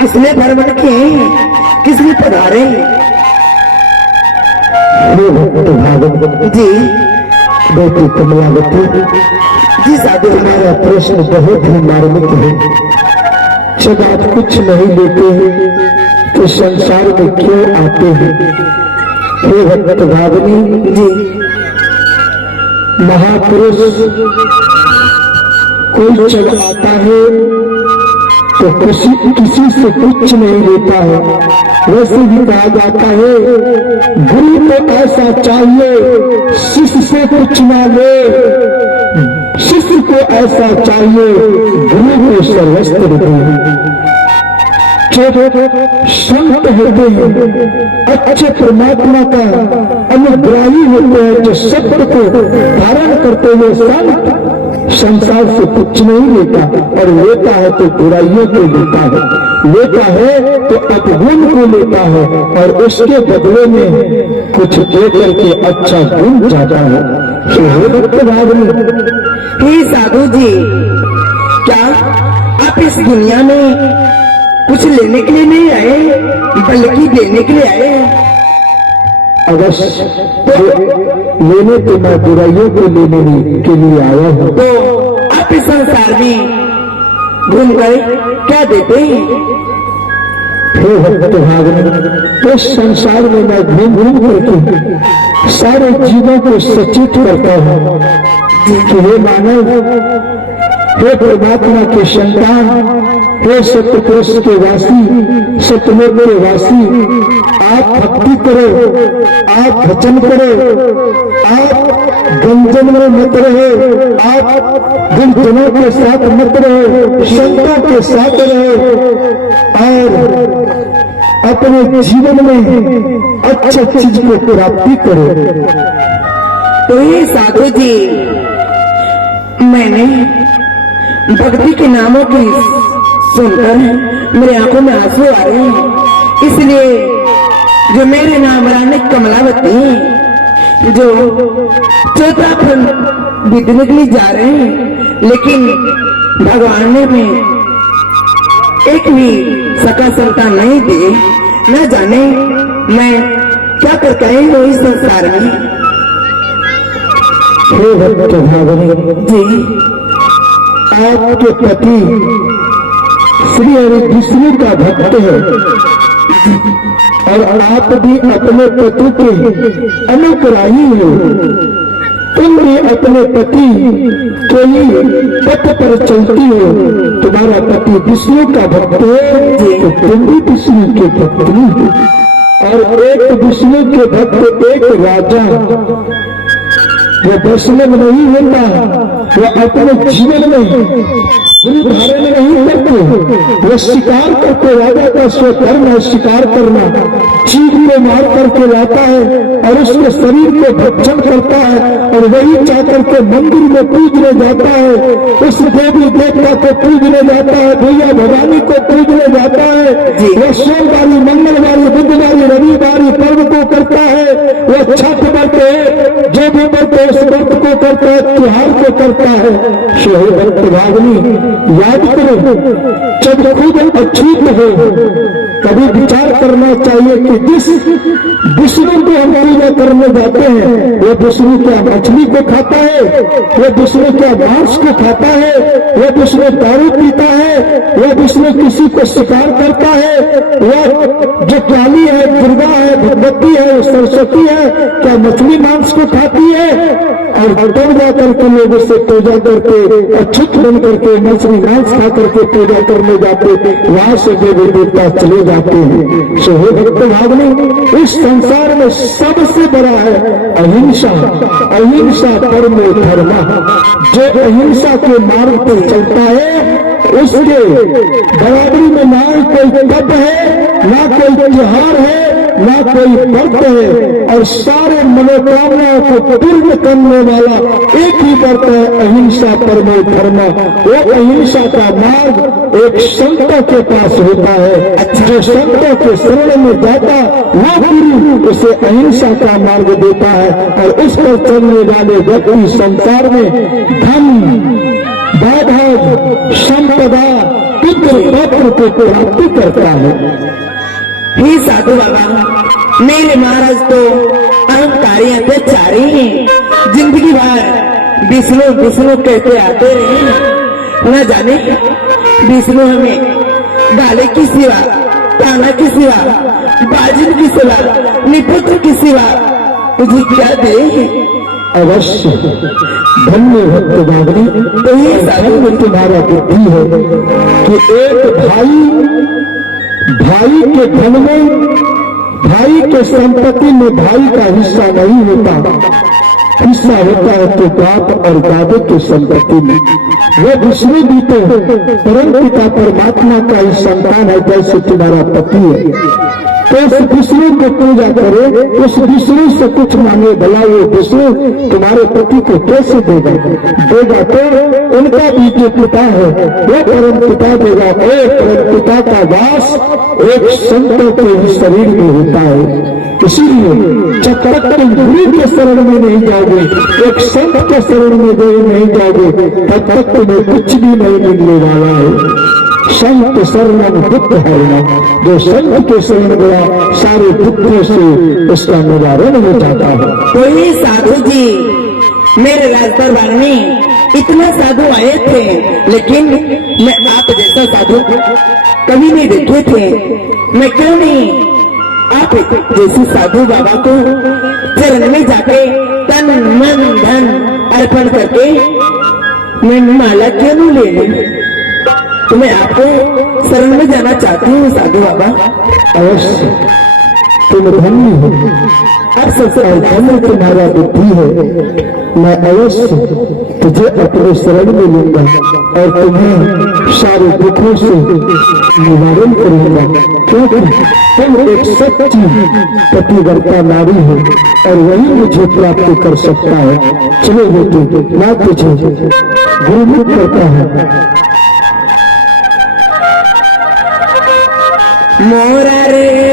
किसने भ्रमण किए, किसने पधारे? भागवत जी बेटी कमलावती, जी साधु। तुम्हारा प्रश्न बहुत ही मार्मिक है। जब आप कुछ नहीं लेते तो संसार में क्यों आते हैं? हे भक्त भावनी जी महापुरुष कोई चल आता है तो किसी से कुछ नहीं लेता है। वैसे भी कहा जाता है गुरु तो ऐसा चाहिए शिष्य से कुछ ना ले, शिष्य को ऐसा चाहिए गुरु को सर्वस्व दे। जो संत होते हैं अच्छे परमात्मा का अनुग्राही होते हैं, जो सत्य को धारण करते हुए संत संसार से कुछ नहीं लेता, और लेता है तो बुराइयों को लेता है, लेता है तो अपगुण को लेता है, और उसके बदले में कुछ दे करके अच्छा गुण जाता है। हे साधु जी, क्या आप इस दुनिया में कुछ लेने के लिए नहीं आए, बल्कि देने के लिए आए? अवश्य लेने तो मैं बुराइयों को लेने के लिए आया हूँ। तो आप इस संसार में घूम कर क्या देते हैं? हे भक्त भागवत, इस संसार में मैं घूम घूम करके सारे जीवों को सचेत करता हूँ कि हे मानव, हे परमात्मा के संतान, हे सत्यपुरुष के वासी, सतलोक के वासी, आप भक्ति करो, आप भजन करो, आप गंजन में मत रहो, आप गुरुजनों के साथ मत रहो, संतों के साथ रहो, और अपने जीवन में अच्छी चीज को प्राप्ति करो। तो ये साधु जी, मैंने भक्ति के नामों की सुनकर मेरे आंखों में आंसू आ रहे हैं। इसलिए जो मेरे नाम रानी कमलावती जो चौथा फल बीतने के लिए जा रहे हैं, लेकिन भगवान ने में एक भी सका संतान नहीं दिए। न जाने मैं क्या करके आई हूँ इस संसार में। हे भक्त भागवत जी, आपके पति श्री हरि विष्णु का भक्त है, और आप भी अपने पति के अनुग्राही हो। तुम भी अपने पति के ही पथ पर चलती हो। तुम्हारा पति विष्णु का भक्त है तो तुम भी विष्णु के पत्नी हो, और एक विष्णु के भक्त एक राजा वो वैष्णव नहीं होता, वो अपने जीवन में गुरु धारण नहीं करते, वो शिकार करके राजा का स्वधर्म है शिकार करना, चीख को मार करके लाता है और उसके शरीर को भक्षण करता है, और वही चाकर के मंदिर में पूजने जाता है, उस देवी देवता को पूजने जाता है, भैया भवानी को पूजने जाता है। वो सोमवारी, मंगलवारी, बुधवारी, रविवारी पर्व को करता है, वो छठ व्रत है, जो भी व्रत है उस व्रत को करता है, त्योहार को करता है। शोहे भक्त भागनी, याद करो, जब खुद अछूत हो कभी विचार करना चाहिए कि जिस विष्णु को हम पूजा करने जाते हैं वो विष्णु क्या मछली को खाता है, वो विष्णु क्या मांस को खाता है, वो विष्णु दारू पीता है, वो विष्णु किसी को शिकार करता है, वो जो काली है, दुर्गा है, भगवती है, सरस्वती है, क्या मछली मांस को खाती है? और तब जाकर के लोग उससे पूजा करके अछूत बन करके मछली मांस खा करके पूजा करने जाते, वहां से देवी देवता चले जाते हैं। सो हे भक्त भागनी, इस संसार में सबसे बड़ा है अहिंसा। अहिंसा परमो धर्म। जो अहिंसा के मार्ग पर चलता है उसके बराबरी में ना कोई तप है, ना कोई त्योहार है, ना कोई व्रत है, और सारे मनोकामनाओं को पूर्ण करने वाला एक ही व्रत है अहिंसा परमो धर्म। वो अहिंसा का मार्ग एक संतों के पास होता है। जो संतों के शरण में जाता वो गुरु उसे अहिंसा का मार्ग देता है, और उस पर चलने वाले व्यक्ति संसार में धन, वैभव, संपदा, पुत्र पात्र को प्राप्ति करता है। हे साधु बाबा, मेरे महाराज तो अहंकारी अत्याचारी हैं। जिंदगी भर विष्णु विष्णु कहते आते रहे, न जाने विष्णु हमें गाले की सिवा, ताना की सिवा, बाजिन की सिवा, निपुत्र की सिवा तुझे क्या दे? अवश्य धन्य भक्त बाबरी, तो ये धन्य तुम्हारा बुद्धि है कि एक भाई के धन में, भाई के संपत्ति में भाई का हिस्सा नहीं होता, हिस्सा होता है तो बाप और दादे की संपत्ति में। वो विष्णु भी तो परम पिता परमात्मा का ही संतान है, जैसे तुम्हारा पति है। तो उस विष्णु को पूजा करे, उस विष्णु से कुछ मांगे, भला वो विष्णु तुम्हारे पति को कैसे देगा? देगा तो उनका भी जो पिता है वो परम पिता देगा। एक परम पिता का वास एक संतों के ही शरीर में होता है। इसीलिए जब तक तुम गुरु के शरण में नहीं जाओगे, एक संत के शरण में नहीं जाओगे, तब तक तुम्हें कुछ भी नहीं मिलने वाला है। संत शरणम दुख हरणम, जो संत के शरण गया सारे दुखों से उसका निवारण हो जाता है। तो ये साधु जी मेरे राज दरबार में इतना साधु आए थे, लेकिन मैं आप जैसा साधु कभी नहीं देखे थे। मैं क्यों नहीं आप जैसे साधु बाबा को चरण में जाके तन मन धन अर्पण करके मैं माला क्यों नहीं ले लूं? तो मैं आपको शरण में जाना चाहती हूँ साधु बाबा। अवश्य तुम धन्य हो, अब सबसे धन्य तुम्हारा बुद्धि है। मैं अवश्य तुझे अपने शरण में लूंगा और तुम्हें सारे दुखों से निवारण करूंगा, क्योंकि तुम एक सच्ची पतिव्रता नारी हो और वही मुझे प्राप्त कर सकता है। चलो बेटे, मैं तुझे गुरुमुख करता हूँ। मोरा रे